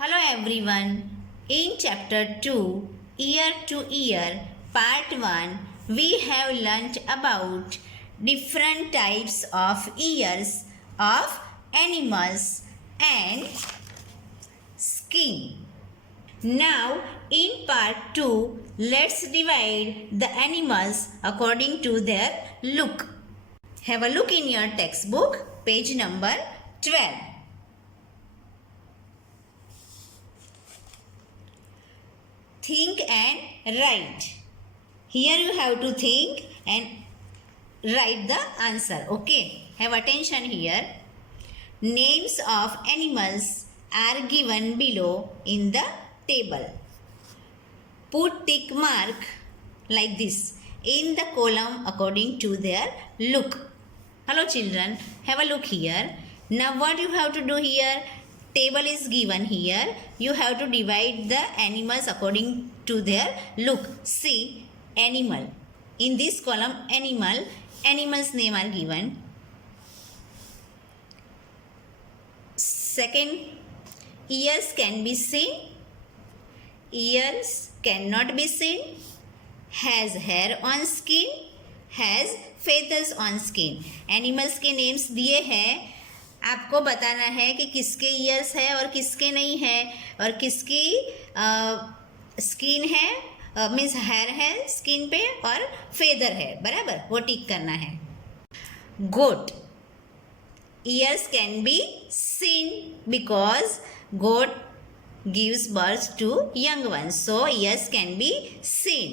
Hello everyone. In chapter 2, Year to Year, part 1, we have learnt about different types of ears of animals and skin. Now, in part 2, let's divide the animals according to their look. Have a look in your textbook, page number 12. Think and write. Here you have to think and write the answer. Okay. Have attention here. Names of animals are given below in the table. Put tick mark like this in the column according to their look. Hello children. Have a look here. Now what you have to do here? Table is given here. You have to divide the animals according to their look. See, animal. In this column, animal's name are given. Second, ears can be seen. Ears cannot be seen. Has hair on skin. Has feathers on skin. Animals के names दिए हैं. आपको बताना है कि किसके years है और किसके नहीं है और किसकी स्किन है मीन्स हेयर है स्किन पे और फेदर है बराबर वो टिक करना है. Goat ears can be seen because goat gives birth to young one so ears can be seen.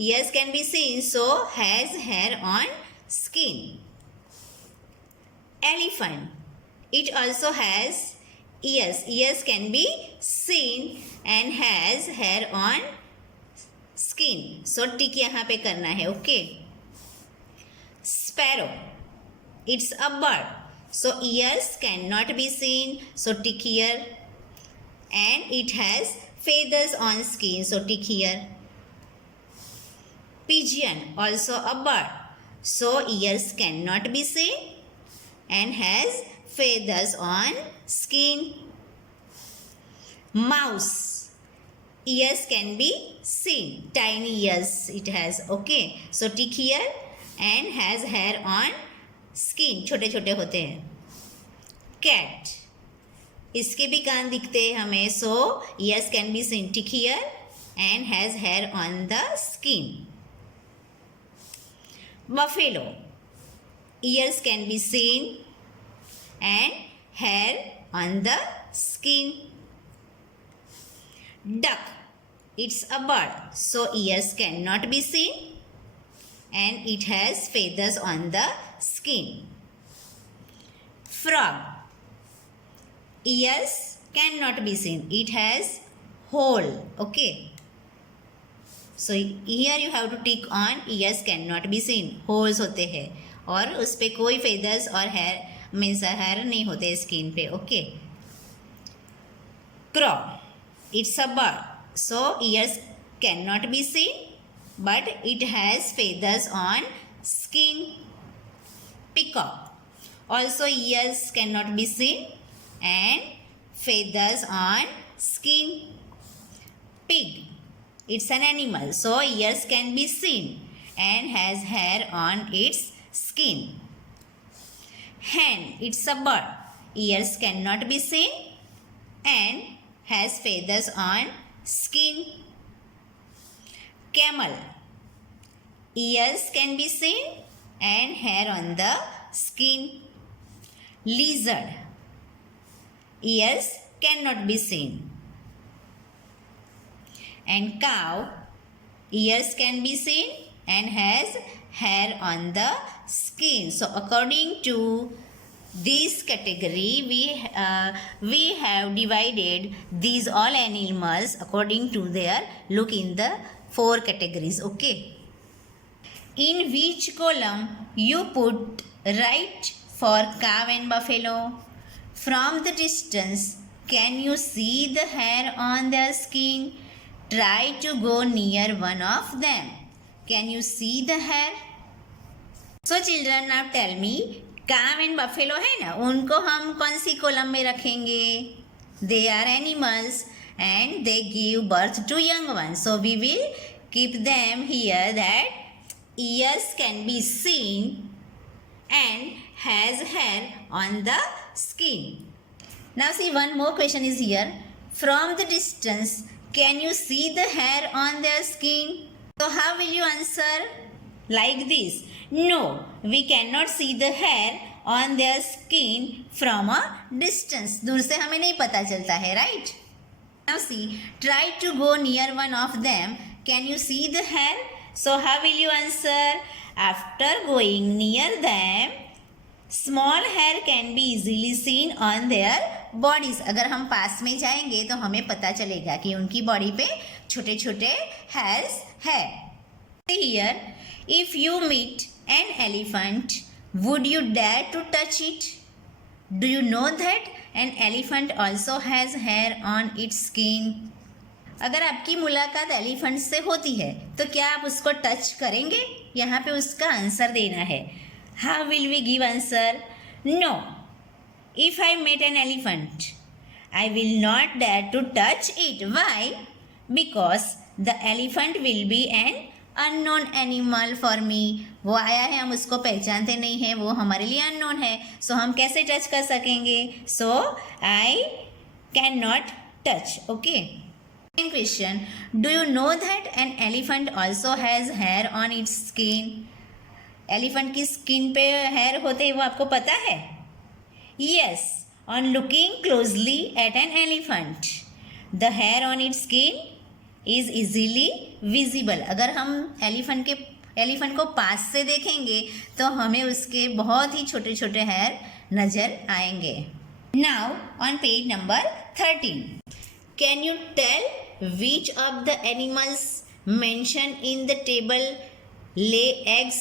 Ears can be seen so has hair on skin. Elephant it also has ears. Ears can be seen and has hair on skin. So tick यहाँ पे करना है. Okay. Sparrow. It's a bird. So ears cannot be seen. So tick here. And it has feathers on skin. So tick here. Pigeon. Also a bird. So ears cannot be seen and has feathers on skin. Mouse. Ears can be seen. Tiny ears it has. Okay. So tick here and has hair on skin. छोटे छोटे होते हैं. Cat. इसके भी कान दिखते हैं हमें. So ears can be seen. Tick here and has hair on the skin. Buffalo. Ears can be seen and hair on the skin. Duck. It's a bird. So ears cannot be seen and it has feathers on the skin. Frog. Ears cannot be seen. It has hole. Okay. So here you have to tick on ears cannot be seen. Holes होते हैं और उस पे कोई feathers और hair means hair नहीं होते skin पे. Okay. Crow it's a bird so ears can not be seen but it has feathers on skin. Peacock also ears can not be seen and feathers on skin. Pig it's an animal so ears can be seen and has hair on its skin. Hen, it's a bird. Ears cannot be seen and has feathers on skin. Camel. Ears can be seen and hair on the skin. Lizard. Ears cannot be seen. And cow. Ears can be seen and has hair on the skin. So according to this category we have divided these all animals according to their look in the 4 categories. Okay. In which column you put right for cow and buffalo? From the distance can you see the hair on their skin? Try to go near one of them. Can you see the hair? So children, now tell me, काव and buffalo है ना, उनको हम कौन सी column में रखेंगे? They are animals and they give birth to young ones. So we will keep them here that ears can be seen and has hair on the skin. Now see, one more question is here. From the distance, can you see the hair on their skin? So how will you answer? Like this. No, we cannot see the hair on their skin from a distance. दूर से हमें नहीं पता चलता है, right? Now see, try to go near one of them. Can you see the hair? So how will you answer? After going near them, small hair can be easily seen on their bodies. अगर हम पास में जाएंगे तो हमें पता चलेगा कि उनकी बॉडी पे छोटे छोटे hairs है. Here, if you meet an elephant, would you dare to touch it? Do you know that an elephant also has hair on its skin? अगर आपकी मुलाकात एलिफेंट से होती है तो क्या आप उसको टच करेंगे? यहाँ पे उसका आंसर देना है. How will we give answer? No. If I meet an elephant, I will not dare to touch it. Why? Because the elephant will be an unknown animal for me. वो आया है, हम उसको पहचानते नहीं हैं, वो हमारे लिए अननोन है. सो हम कैसे टच कर सकेंगे? So I can not touch. Okay. Second question, do you know that an elephant also has hair on its skin? Elephant की स्किन पे हेयर होते हैं, वो आपको पता है? Yes, on looking closely at an elephant the hair on its skin is easily visible. अगर हम एलिफेंट को पास से देखेंगे तो हमें उसके बहुत ही छोटे छोटे हेयर नजर आएंगे. Now on page number 13, can you tell which of the animals mention in the table lay eggs?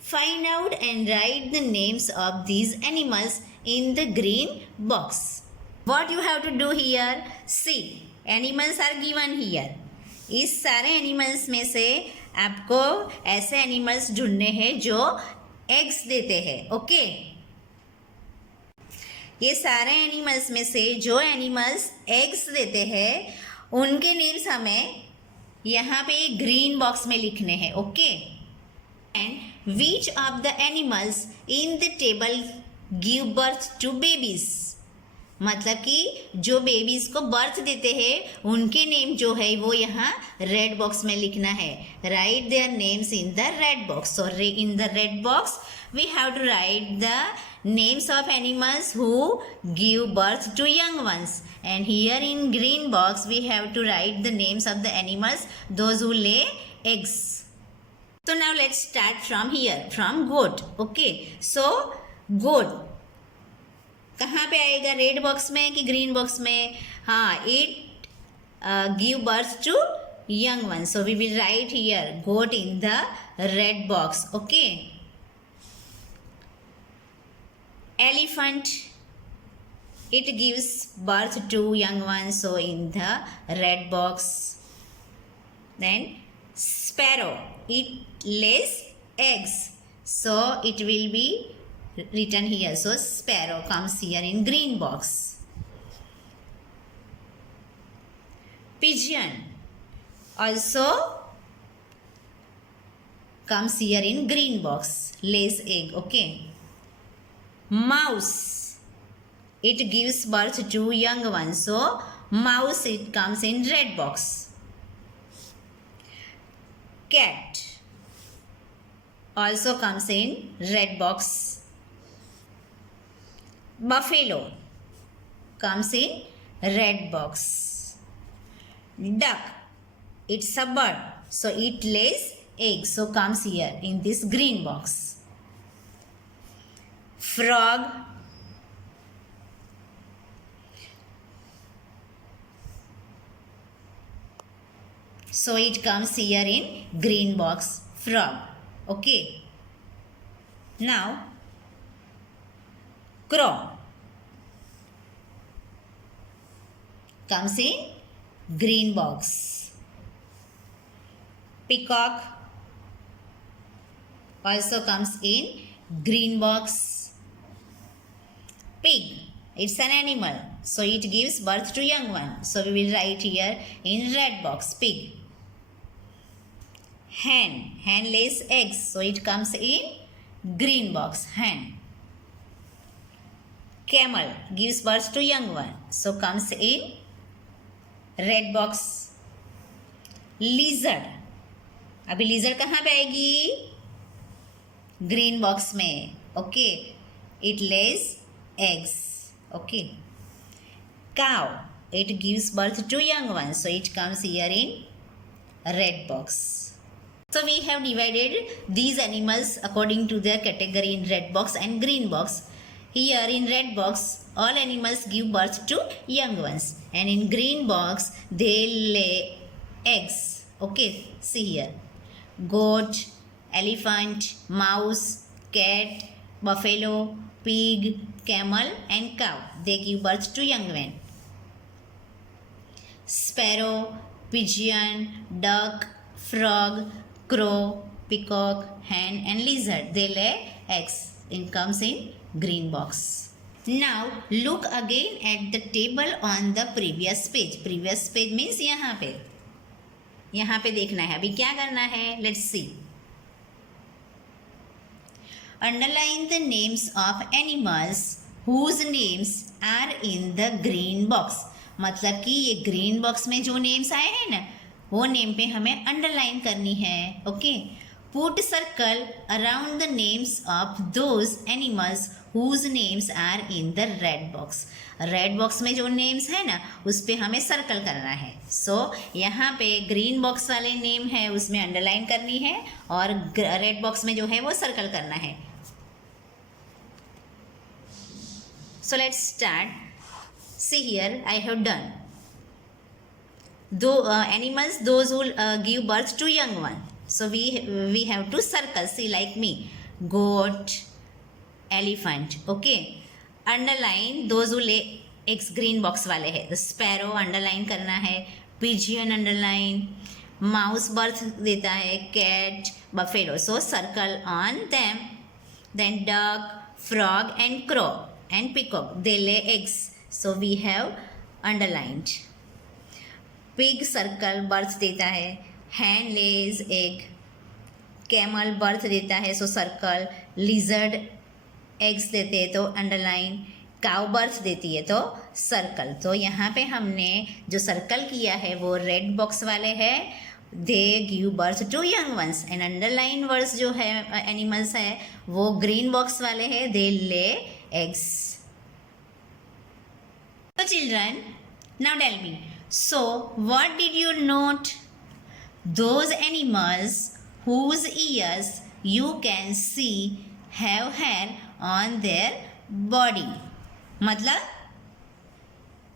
Find out and write the names of these animals in the green box. What you have to do here? See, animals are given here. इस सारे animals में से आपको ऐसे animals ढूंढने हैं जो eggs देते हैं. ओके. ये सारे एनिमल्स में से जो एनिमल्स एग्स देते हैं उनके नेम्स हमें यहाँ पे ग्रीन बॉक्स में लिखने हैं. Okay. And which of the animals in the table give birth to babies. मतलब कि जो बेबीज़ को बर्थ देते हैं उनके नेम जो है वो यहाँ रेड बॉक्स में लिखना है. Write their names in the red box. So in the red box we have to write the names of animals who give birth to young ones. And here in green box we have to write the names of the animals those who lay eggs. So now let's start from here, from goat. Okay, so goat कहाँ पे आएगा? Red box में कि green box में? हाँ, it give birth to young one. So we will write here goat in the red box. Okay. Elephant, it gives birth to young one. So in the red box. Then sparrow, it lays eggs. So it will be written here. So sparrow comes here in green box. Pigeon also comes here in green box, lays egg. Okay. Mouse, it gives birth to young ones. So mouse, it comes in red box. Cat also comes in red box. Buffalo comes in red box. Duck, it's a bird, so it lays eggs, so comes here in this green box. Frog, so it comes here in green box. Frog. Okay. Now crow comes in green box. Peacock also comes in green box. Pig It's an animal, so it gives birth to young one. So we will write here in red box, pig. Hen, hen lays eggs, so it comes in green box, hen. Camel gives birth to young one, so comes in red box. Lizard, अभी lizard कहाँ पे आएगी? Green box में. Okay, it lays eggs. Okay. Cow, it gives birth to young one, so it comes here in red box. So we have divided these animals according to their category in red box and green box. Here in red box, all animals give birth to young ones, and in green box they lay eggs. Okay, see here. Goat, elephant, mouse, cat, buffalo, pig, camel and cow. They give birth to young men. Sparrow, pigeon, duck, frog, crow, peacock, hen and lizard. They lay eggs. It comes in green box. Now look again at the table on the previous page. Previous page means यहाँ पे देखना है. अभी क्या करना है? Let's see. Underline the names of animals whose names are in the green box. मतलब कि ये ग्रीन बॉक्स में जो नेम्स आए हैं ना, वो नेम पे हमें अंडरलाइन करनी है. Okay. Put circle around the names of those animals whose names are in the red box. Red box में जो नेम्स है ना, उस पर हमें सर्कल करना है. सो यहाँ पे ग्रीन बॉक्स वाले नेम है उसमें अंडरलाइन करनी है, और रेड बॉक्स में जो है वो सर्कल करना है. So let's start. See here, I have done. Animals, those who give birth to young one. So we have to circle. See, like me, goat, elephant. Okay. Underline those who lay eggs. Green box वाले है. The sparrow underline करना है. Pigeon underline. Mouse birth देता है. Cat, buffalo. So circle on them. Then duck, frog, and crow and peacock. They lay eggs. So we have underlined. Pig circle birth देता है. Hen lays egg. Camel birth देता है, so circle. Lizard eggs देते हैं तो underline. Cow birth देती है तो circle. तो यहाँ पे हमने जो circle किया है वो red box वाले है. They give birth to young ones. And underline words जो है animals है वो green box वाले है. They lay eggs. So children, now tell me, so what did you note? Those animals whose ears you can see have hair on their body. मतलब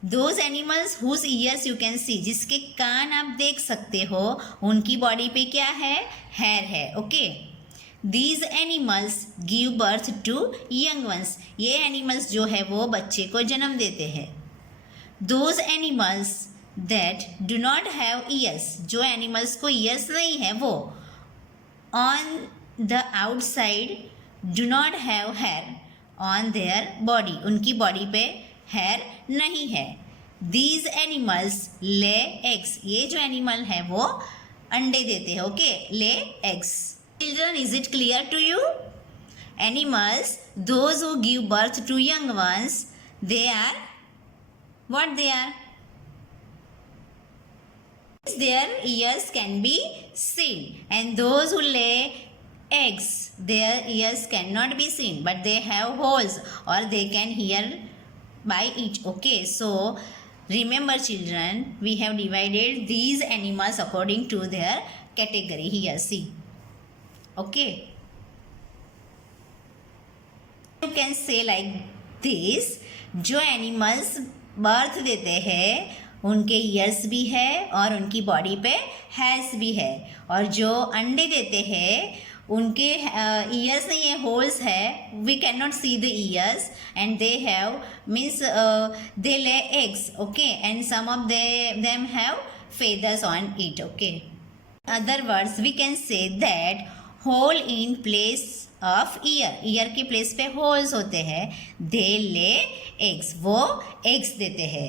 those animals whose ears you can see, जिसके कान आप देख सकते हो, उनकी body पे क्या है? हेयर है. Okay. These animals give birth to young ones. ये एनिमल्स जो है वो बच्चे को जन्म देते हैं. Those animals that do not have ears, जो एनिमल्स को ईयर्स नहीं है वो on the outside do not have hair on their body, उनकी बॉडी पे हेयर नहीं है. These animals lay eggs, ये जो एनिमल है वो अंडे देते हैं. Okay. lay eggs. Children, is it clear to you? Animals, those who give birth to young ones, they are what they are? Their ears can be seen, and those who lay eggs, their ears cannot be seen, but they have holes or they can hear by it. Okay, so remember children, we have divided these animals according to their category. Here, see. Okay, you can say like this, जो animals birth देते हैं उनके years भी है और उनकी body पे hairs भी है, और जो अंडे देते हैं उनके ईयर्स नहीं है, होल्स है. We can not see the ears and they have means they lay eggs. Okay. And some of them have feathers on it. Okay. Other words, we can say that hole in place of year, year की place पे holes होते हैं, दे lay eggs, वो eggs देते हैं।